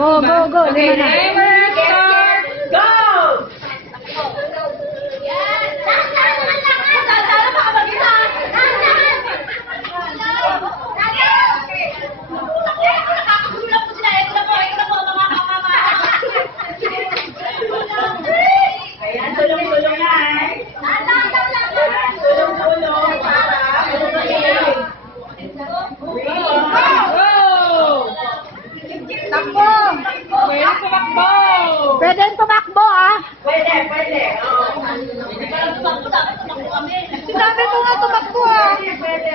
Go, go, go. Okay, Lima na. timer, start, go! Ayan, tulong-tulong na eh. Tulong-tulong para mag-game. Go! Takbo. Pwede tumakbo! Pwede tumakbo, ah. Pwede, pwede. Oo. Sinabi ko nga tumakbo, ah. Pwede, pwede.